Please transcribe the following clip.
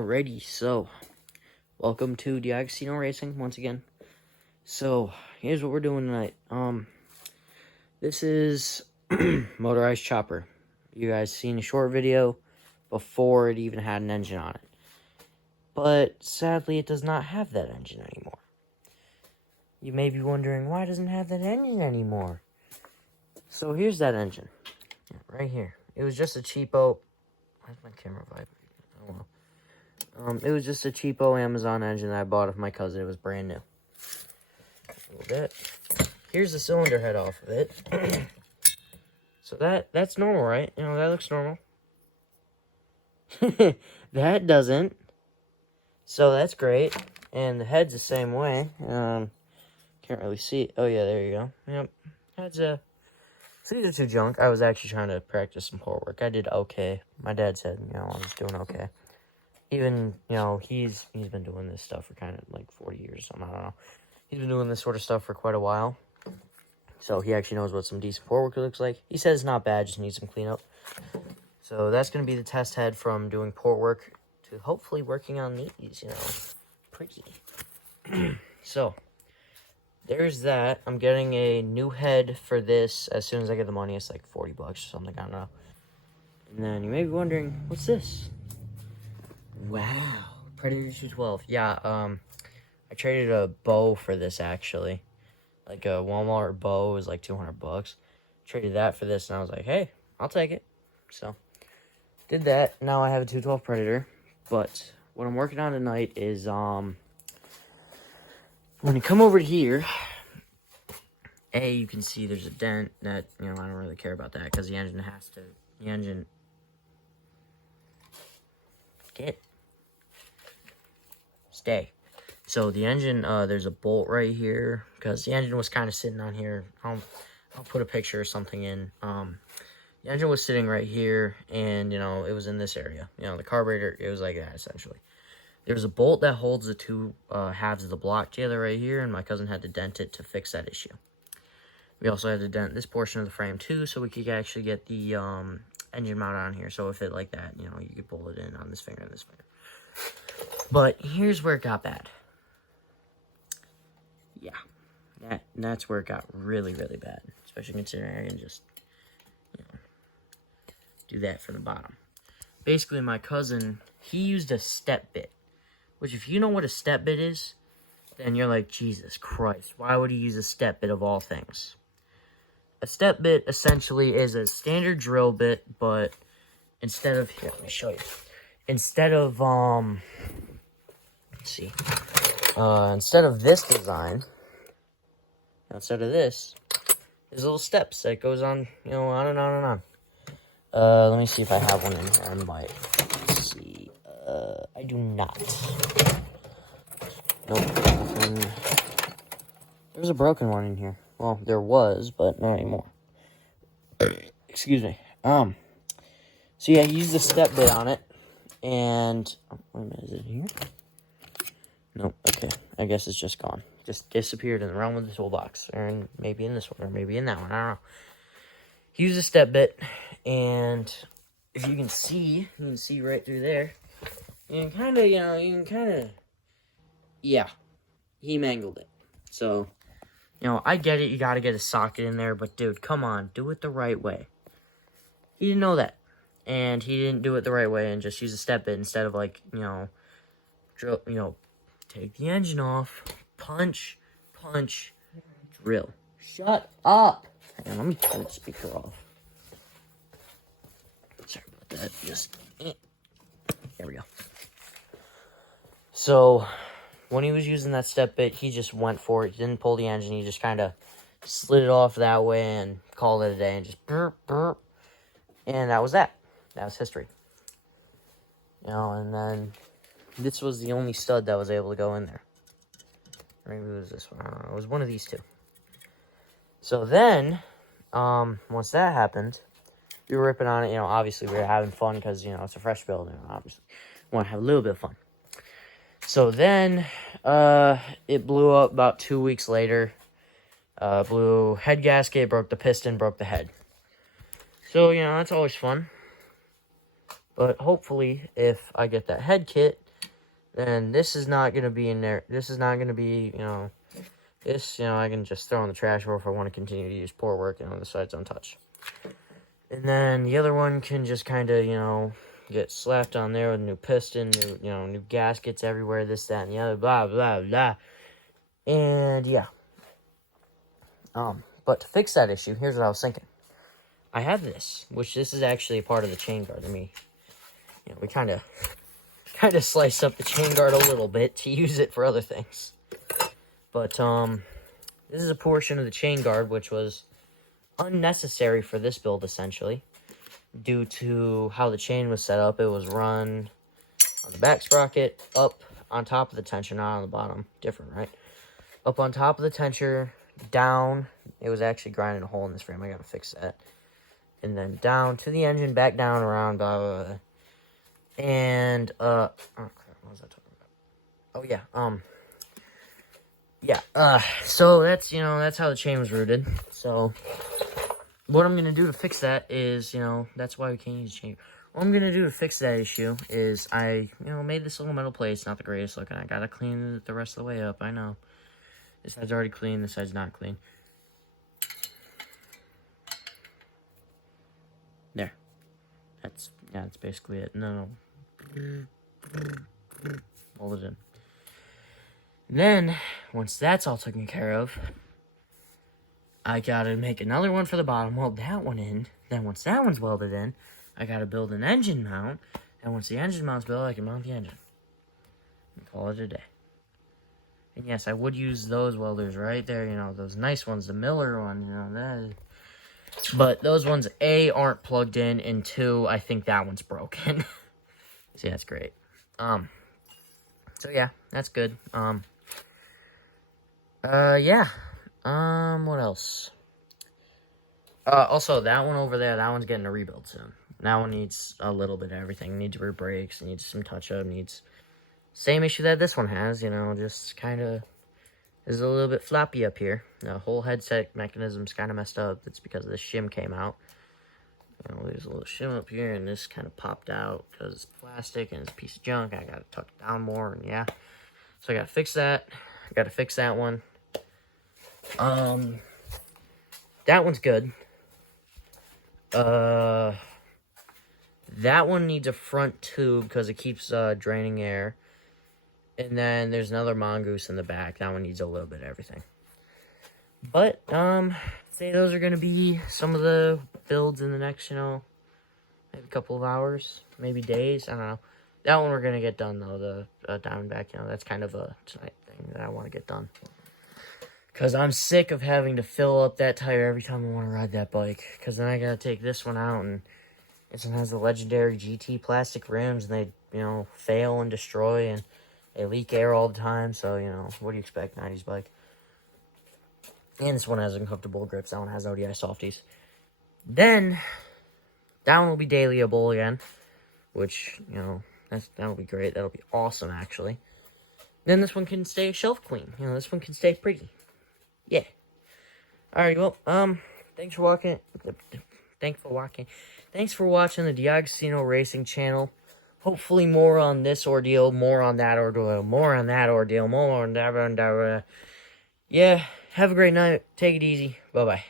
Alrighty, so welcome to Diagostino Racing once again. So here's what we're doing tonight. This is motorized chopper. You guys seen a short video before it even had an engine on it, but sadly it does not have that engine anymore. You may be wondering, why doesn't it have that engine anymore? So here's that engine right here. It was just a cheapo. Why's my camera vibrating? Oh well. It was just a cheapo Amazon engine that I bought of my cousin. It was brand new. A little bit. Here's the cylinder head off of it. So that's normal, right? You know, that looks normal. That doesn't. So that's great. And the head's the same way. Can't really see it. Oh yeah, there you go. Yep. Head's so these are two junk. I was actually trying to practice some port work. I did okay. My dad said, I was doing okay. Even, he's been doing this stuff for kind of like 40 years or something, I don't know. He's been doing this sort of stuff for quite a while. So he actually knows what some decent port work looks like. He says it's not bad, just needs some cleanup. So that's going to be the test head from doing port work to hopefully working on these, pretty. So, there's that. I'm getting a new head for this as soon as I get the money. It's like $40 or something, I don't know. And then you may be wondering, what's this? Wow, Predator 212. Yeah, I traded a bow for this, actually. Like a Walmart bow was like $200. Traded that for this, and I was like, hey, I'll take it. So, did that. Now I have a 212 Predator. But what I'm working on tonight is, when you come over here, you can see there's a dent that, I don't really care about that, because the engine stay. So the engine, there's a bolt right here, because the engine was kind of sitting on here. I'll put a picture or something in. The engine was sitting right here, and, it was in this area. The carburetor, it was like that, essentially. There's a bolt that holds the two halves of the block together right here, and my cousin had to dent it to fix that issue. We also had to dent this portion of the frame, too, so we could actually get the engine mount on here. So if it like that, you could pull it in on this finger and this finger. But here's where it got bad. Yeah, that's where it got really, really bad. Especially considering I can just, do that from the bottom. Basically, my cousin, he used a step bit. Which, if you know what a step bit is, then you're like, Jesus Christ, why would he use a step bit of all things? A step bit, essentially, is a standard drill bit, but instead of, here, let me show you. Instead of, let's see. Instead of this design, instead of this, there's little steps that goes on, on and on and on. Let me see if I have one in here. I might. Let's see. I do not. Nope. Nothing. There's a broken one in here. Well, there was, but not anymore. Excuse me. So yeah, he used a step bit on it, and wait a minute, is it here? Nope. Okay, I guess it's just gone. Just disappeared in the realm of the toolbox, or maybe in this one, or maybe in that one. I don't know. He used a step bit, and if you can see right through there. You can kind of, yeah, he mangled it. So, I get it, you gotta get a socket in there, but dude, come on, do it the right way. He didn't know that, and he didn't do it the right way, and just use a step bit instead of, like, drill, take the engine off, punch, drill. Shut up! Hang on, let me turn the speaker off. Sorry about that, there we go. So, when he was using that step bit, he just went for it. He didn't pull the engine. He just kind of slid it off that way and called it a day and just burp, burp. And that was that. That was history. And then this was the only stud that was able to go in there. Maybe it was this one. I don't know. It was one of these two. So then, once that happened, we were ripping on it. Obviously we were having fun because, it's a fresh build. Obviously, we want to have a little bit of fun. So then, it blew up about 2 weeks later. Blew head gasket, broke the piston, broke the head. So, that's always fun. But hopefully, if I get that head kit, And this is not going to be in there. This is not going to be, this, I can just throw in the trash, or if I want to continue to use pour work, the side's untouched. And then the other one can just kind of, get slapped on there with a new piston, new gaskets everywhere, this, that, and the other, blah, blah, blah. And, yeah. But to fix that issue, here's what I was thinking. I have this, which this is actually a part of the chain guard. We kind of sliced up the chain guard a little bit to use it for other things. But, this is a portion of the chain guard which was unnecessary for this build, essentially. Due to how the chain was set up, it was run on the back sprocket, up on top of the tensioner, not on the bottom. Different, right? Up on top of the tensioner, down. It was actually grinding a hole in this frame. I gotta fix that. And then down to the engine, back down, around, blah, blah, blah. And, oh, crap, what was I talking about? Oh, yeah, so that's, that's how the chain was routed. So, what I'm going to do to fix that is, that's why we can't use a chain. What I'm going to do to fix that issue is I, made this little metal plate. It's not the greatest looking. I got to clean it the rest of the way up. I know. This side's already clean. This side's not clean. There. That's basically it. No. Hold it in. Then, once that's all taken care of, I gotta make another one for the bottom, weld that one in. Then once that one's welded in, I gotta build an engine mount. And once the engine mount's built, I can mount the engine. And call it a day. And yes, I would use those welders right there, those nice ones, the Miller one, that. But those ones, A, aren't plugged in, and 2, I think that one's broken. See, that's great. So yeah, that's good. Yeah. What else? Also, that one over there, that one's getting a rebuild soon. That one needs a little bit of everything. Needs rear brakes, needs some touch-up, needs... Same issue that this one has, just kind of... is a little bit floppy up here. The whole headset mechanism's kind of messed up. That's because the shim came out. There's a little shim up here, and this kind of popped out because it's plastic and it's a piece of junk. I gotta tuck it down more, and yeah. So I gotta fix that. I gotta fix that one. That one's good. That one needs a front tube because it keeps draining air. And then there's another mongoose in the back. That one needs a little bit of everything. But, say those are going to be some of the builds in the next, maybe a couple of hours, maybe days. I don't know. That one we're going to get done, though, the Diamondback. That's kind of a tonight thing that I want to get done. Because I'm sick of having to fill up that tire every time I want to ride that bike. Because then I got to take this one out, and this one has the legendary GT plastic rims, and they, fail and destroy, and they leak air all the time. So, what do you expect, 90s bike? And this one has uncomfortable grips. That one has ODI softies. Then, that one will be dailyable again. Which, that'll be great. That'll be awesome, actually. Then this one can stay shelf clean. This one can stay pretty. Yeah. Alright, well, thanks for watching. Thanks for watching the D'Agostino Racing channel. Hopefully more on this ordeal, more on that ordeal, more on that ordeal, more on that. Yeah, have a great night. Take it easy. Bye-bye.